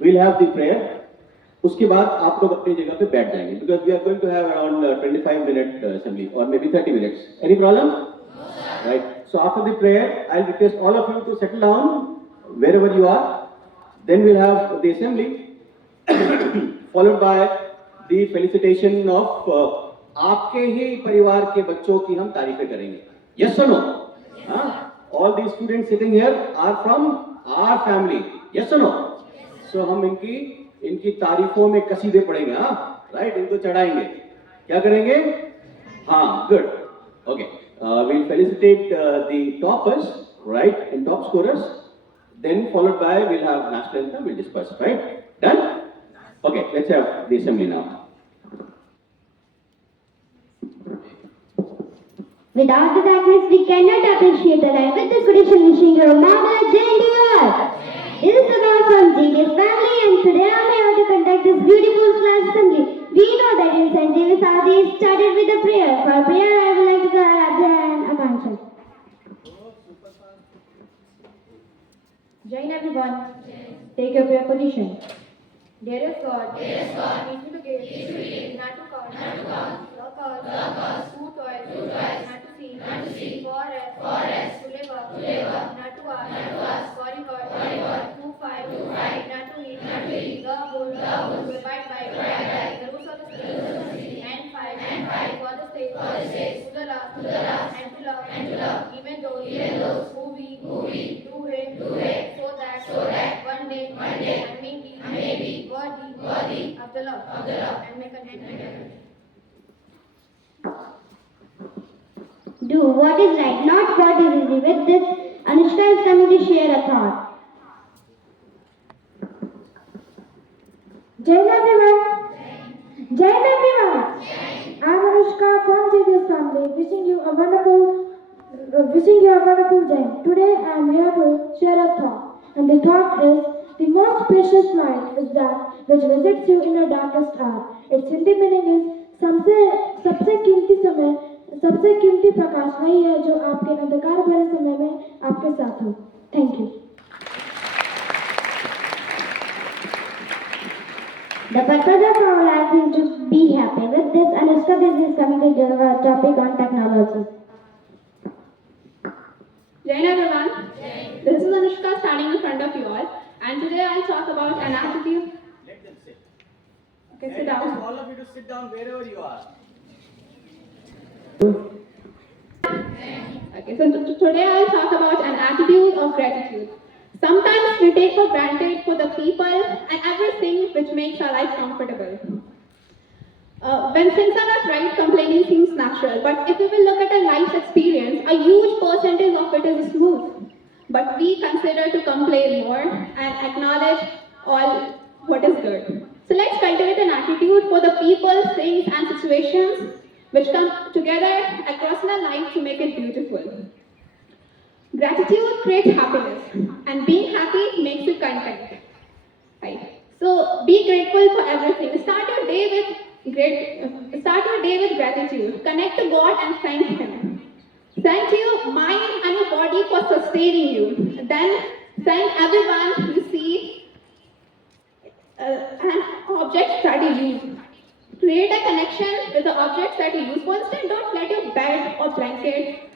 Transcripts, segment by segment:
we'll have the prayer. उसके बाद आप लोग अपनी जगह पे बैठ जाएंगे because we are going to have around 25-minute assembly or maybe 30 minutes. Any problem? No, sir. Right. So after the prayer, I'll request all of you to settle down wherever you are. Then we'll have the assembly followed by the felicitation of आपके ही परिवार के बच्चों की हम तारीफें करेंगे. Yes or no? Yes. All these students sitting here are from our family. Yes or no? Yes. So हम इनकी तारीफों में कसीदे पढ़ेंगे. हाँ, राइट. इनको चढ़ाएंगे. क्या करेंगे? हाँ, good. Okay. We'll felicitate the toppers, right, and top scorers. Then followed by we'll have national anthem. We'll disperse. Right? Done? Okay. Let's have the assembly now. Without the darkness, we cannot appreciate the light. With this tradition, wishing you a marvelous day to you all. This is Sabha from JD's family, and today I'm here to conduct this beautiful class assembly. We know that in St. James Saudi started with a prayer. For prayer, I would like to call Aradhya and Akansha. Join everyone. Take your prayer position. Dearest God, teach me to give, not to count, your cause, two toys, not to see, forest, to live up, not to ask, sorry God, too fight, not to eat, the bull, to abide by, the rules of the city, and fight, for the sake, to the last, and to love, even those who we do hate, so that one day, I may be worthy of the love, and make an end. Do what is right, not what is easy. With this, Anushka is coming to share a thought. Jai everyone! Jai everyone! I'm Anushka from JD's family, wishing you a wonderful day. Today I'm here to share a thought, and the thought is, the most precious light is that which visits you in your darkest hour. Its Hindi meaning is, सबसे कीमती प्रकाश वही है जो आपके अंधकार भरे समय में आपके साथ हो. Thank you. The purpose of our life is to be happy. With this, Anushka is coming to deliver a topic on technology. Jai everyone. This is Anushka standing in front of you all, and today I'll talk about an attitude. Let them sit. Okay, sit down. All of you to sit down wherever you are. Okay, so today I'll talk about an attitude of gratitude. Sometimes we take for granted for the people and everything which makes our life comfortable. When things are not right, complaining seems natural, but if we will look at a life's experience, a huge percentage of it is smooth. But we consider to complain more and acknowledge all what is good. So let's cultivate an attitude for the people, things and situations which come together across our life to make it beautiful. Gratitude creates happiness, and being happy makes you content. Right? So be grateful for everything. Start your day with gratitude. Connect to God and thank Him. Thank you, mind and your body for sustaining you. Then thank everyone you see and objects that you use. Create a connection with the objects that you use. For instance, don't let your bed or blanket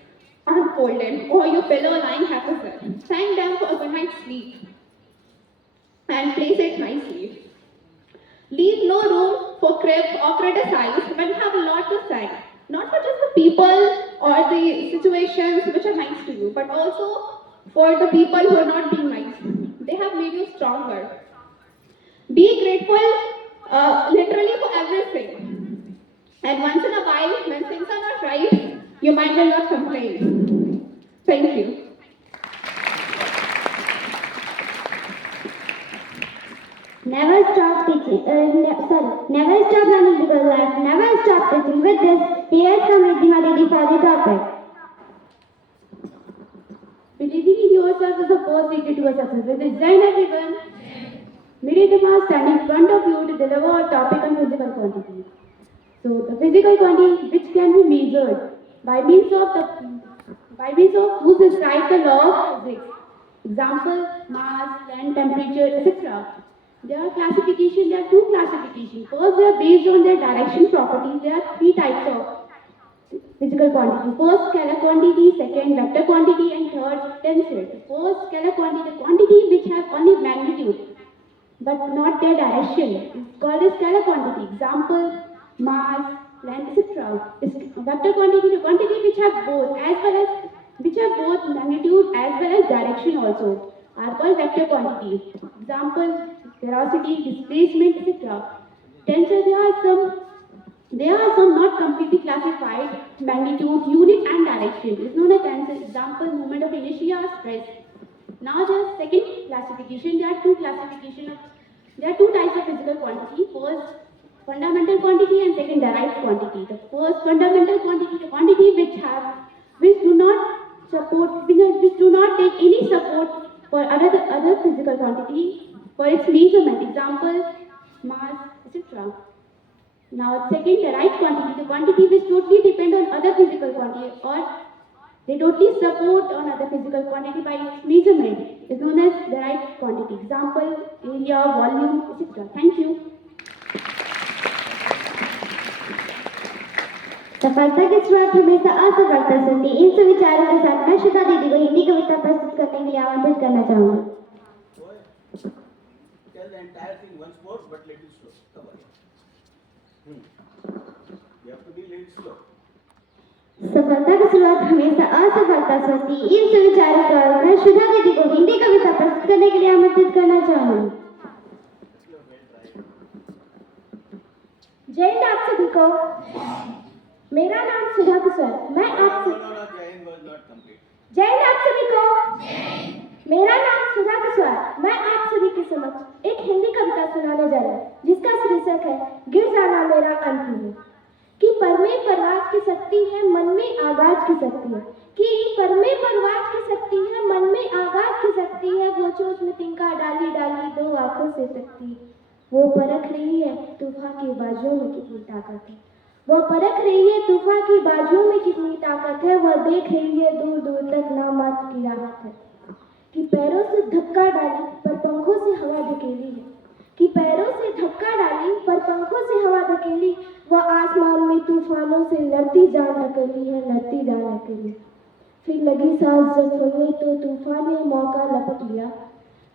unfolded or your pillow lying half asleep. Thank them for a good night's sleep and place it nicely. Leave no room for crib or criticize when you have a lot to say. Not for just the people or the situations which are nice to you, but also for the people who are not being nice. They have made you stronger. Be grateful literally for everything. And once in a while, when things are not right, your mind will not complain. Thank you. Never stop teaching. Never stop learning because life never stop teaching. With this, here's some Riddhima Didi for the topic. Believing in yourself is the first secret to a success. With this, join everyone. Riddhima standing in front of you to deliver a topic on physical quantity. So the physical quantity which can be measured by means of whose describe the law of physics. Example, mass, length, temperature, etc. There are classification, there are two classifications. First, they are based on their direction properties. There are three types of physical quantity. First, scalar quantity, second, vector quantity, and third, tensor. First, scalar quantity, the quantity which have only magnitude but not their direction. It's called a scalar quantity. Example, mass, length, etc. Vector quantity, the quantity which have both magnitude as well as direction also are called vector quantity. Example, velocity, displacement, etc. Tensor, there are some not completely classified magnitude, unit and direction. It's known as tensor. Example, moment of inertia, stress. Now the second classification, there are two types of physical quantity. First, fundamental quantity and second, derived quantity. The first fundamental quantity, the quantity which do not take any support for other physical quantity for its measurement. Example, mass, etc. Now second, derived quantity, the quantity which totally depend on other physical quantity or they totally support on other physical quantity by its measurement. Is known as derived quantity. Example, area, volume, etc. Thank you. सफलता की शुरुआत हमेशा असफलता से होती है। इन सभी विचारों के साथ मैं श्वेता दीदी को हिंदी कविता प्रस्तुत करने के लिए आमंत्रित करना चाहूंगी। Tell the entire thing once more, but little slow. Come on. You have to be little slow. सफलता की शुरुआत हमेशा असफलता से होती है। इन सभी विचारों के साथ मैं श्वेता दीदी को हिंदी कविता प्रस्तुत करने के लिए आमंत्रित करना चाहूंगी। जय हिंद आप सभी को। मेरा नाम सुधा कुशल। मैं आपसे जय हिंद आप सभी को। मेरा नाम सुधा कुशल। मैं आप सभी के समक्ष एक हिंदी कविता सुनाने जा रहा हूँ जिसका शीर्षक है गिर जाना मेरा अंत नहीं। कि पर में परवाज की शक्ति है, मन में आगाज की शक्ति है। कि पर में परवाज की शक्ति है, मन में आगाज की शक्ति है। वो चोच में तिनका डाली डाली दो आंखों से सकती है। वो परख रही है तूफान की बाजुओं में कितनी ताकत है। वो परख रही है तूफान की बाजुओं में कितनी ताकत है। वह देख रही है दूर दूर तक नामात्र की राहत है। कि पैरों से धक्का डाली पर पंखों से हवा धकेली है। कि पैरों से धक्का डाली पर पंखों से हवा धकेली। वह आसमान में तूफानों से लड़ती जान अकेली है, लड़ती जान अकेली। फिर लगी सांस जब फूलने तो तूफान ने मौका लपक लिया।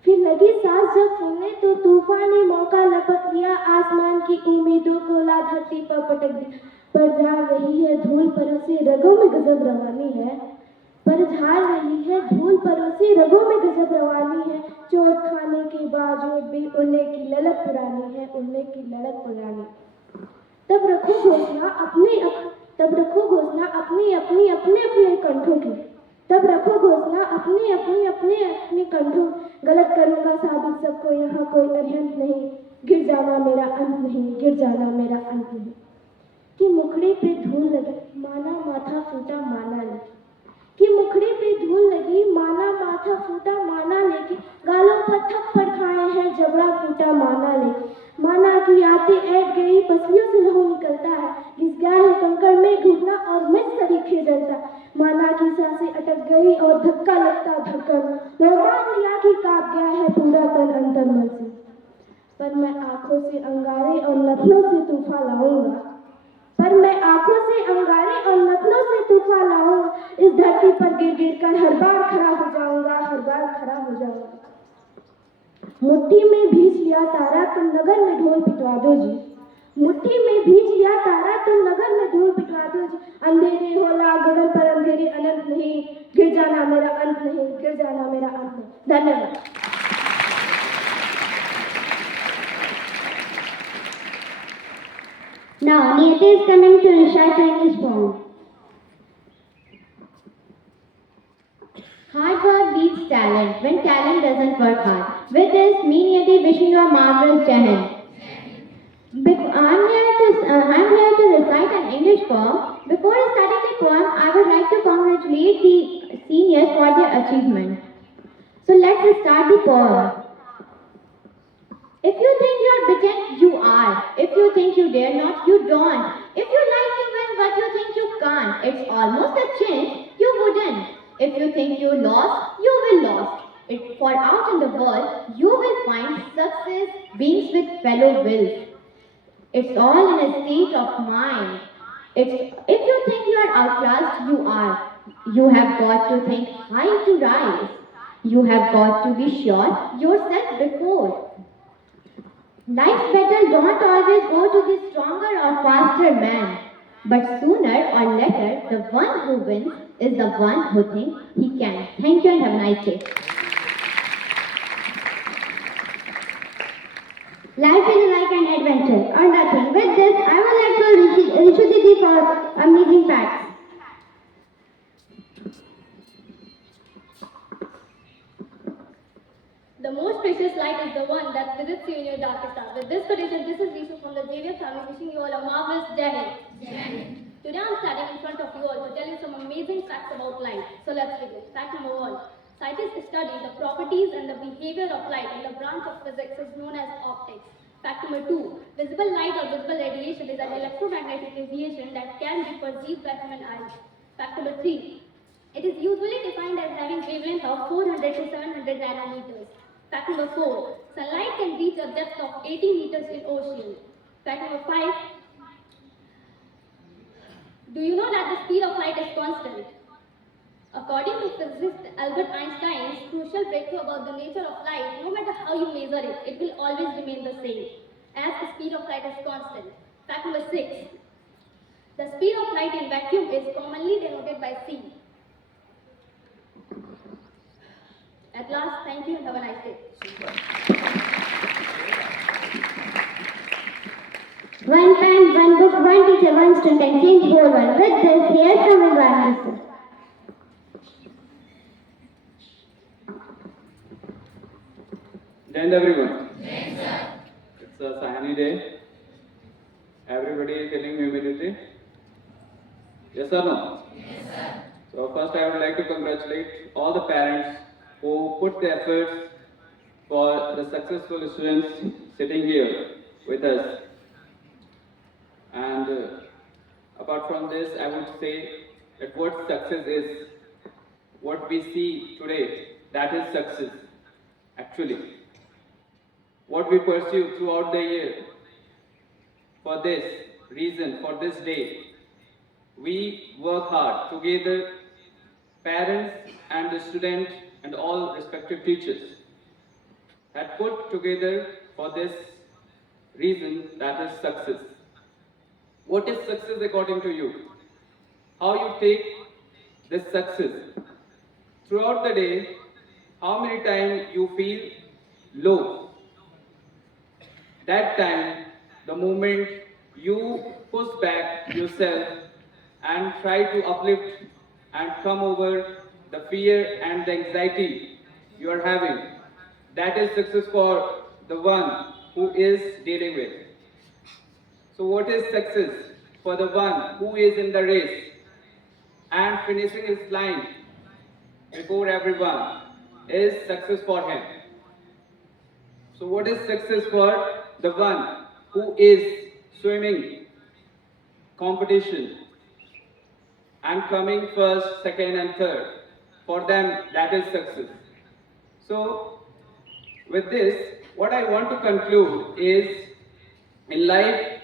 फिर लगी सांस जब फूलने तो तूफान ने मौका लपक लिया। आसमान की उम्मीदों को ला धरती पर पटक दी। पर जा रही है धूल परों से रगों में गजब रवानी है। पर झाड़ रही है धूल परों से रगों में गजब रवानी है। चोट खाने के बावजूद भी उड़ने की ललक पुरानी है, उड़ने की ललक पुरानी। तब रखो घोषणा अपने अपने कंठों की। तब रखो घोषणा अपने कंठों। गलत करूंगा साबित सबको, यहाँ कोई अरिहंत नहीं। गिर जाना मेरा अंत नहीं, गिर जाना मेरा अंत नहीं। कि मुखड़े पे धूल लगी माना माथा फूटा माना लेके। कि मुखड़े पे धूल लगी माना माथा फूटा माना लेके। गालों पर थप्पड़ खाए हैं जबड़ा फूटा माना लेके। माना की आते ऐट गई पसलियों से लहू निकलता है। घिस गया है कंकड़ में घुटना और मैं सरीखे जलता। माना की सांसें अटक गई और धक्का लगता धड़कन। मान लिया कि कांप गया है पूरा तन अंतर्मन से। पर मैं आंखों से अंगारे और नथनों से तूफान लाऊंगा। पर मैं आंखों से अंगारे और नथनों से तूफान लाऊंगा। इस धरती पर गिर गिर कर हर बार खड़ा हो जाऊंगा, हर बार खड़ा हो जाऊंगा। मुट्ठी में भींच लिया तारा तुम नगर में ढोल पिटवा दो जी। मुट्ठी में भींच लिया तारा तुम नगर में ढोल पिटवा दो जी। अंधेरे होला गगन पर अंधेरे अनंत नहीं। गिर जाना मेरा अंत नहीं, गिर जाना मेरा अंत नहीं। धन्यवाद। Now, Niyati is coming to recite an English poem. Hard work beats talent when talent doesn't work hard. With this, me Niyati wishing you a marvelous Jahan. I'm here to recite an English poem. Before starting the poem, I would like to congratulate the seniors for their achievement. So let's start the poem. If you think you are beaten, you are. If you think you dare not, you don't. If you like to win but you think you can't, it's almost a chance you wouldn't. If you think you lost, you will lost. For out in the world, you will find success beings with fellow wills. It's all in a state of mind. If you think you are outclassed, you are. You have got to think high to rise. You have got to be sure yourself before. Life's battle don't always go to the stronger or faster man. But sooner or later, the one who wins is the one who thinks he can. Thank you and have a nice day. Life is like an adventure or nothing. With this, I would like to Rishu Didi for amazing facts. The most precious light is the one that visits you in your darkest hour. With this tradition, this is Rishu from the Xavier family wishing you all a marvelous day. Today I'm standing in front of you all to tell you some amazing facts about light. So let's begin. Fact number 1. Scientists study the properties and the behavior of light in the branch of physics is known as optics. Fact number 2. Visible light or visible radiation is an electromagnetic radiation that can be perceived by human eyes. Fact number 3. It is usually defined as having wavelength of 400 to 700 nanometers. Fact number 4. Sunlight can reach a depth of 80 meters in ocean. Fact number 5. Do you know that the speed of light is constant? According to physicist Albert Einstein's crucial breakthrough about the nature of light, no matter how you measure it, it will always remain the same, as the speed of light is constant. Fact number 6. The speed of light in vacuum is commonly denoted by c. At last, thank you and have a nice day. One pen, one book, one teacher, one student can change whole world. With this, here's some environment. Jai Hind everyone. It's a sunny day. Everybody is feeling humidity? Yes or no? So first I would like to congratulate all the parents who put the efforts for the successful students sitting here with us. And apart from this, I would say that what success is, what we see today, that is success, actually. What we pursue throughout the year, for this reason, for this day, we work hard together, parents and the student and all respective teachers, that put together for this reason, that is success. What is success according to you? How you take this success? Throughout the day, how many times you feel low? That time, the moment you push back yourself and try to uplift and come over the fear and the anxiety you are having, that is success for the one who is dealing with. So what is success for the one who is in the race and finishing his line before everyone is success for him? So what is success for the one who is swimming competition and coming first, second and third? For them, that is success. So with this, what I want to conclude is, in life,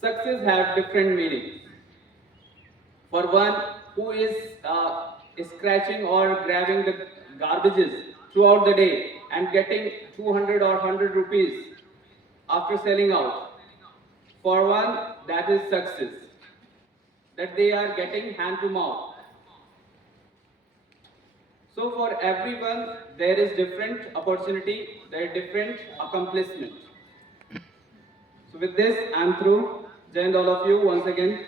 success has different meanings. For one who is scratching or grabbing the garbages throughout the day and getting 200 or 100 rupees after selling out. For one, that is success, that they are getting hand to mouth. So for everyone, there is different opportunity, there is different accomplishment. So with this, I'm through. Jai Hind all of you once again.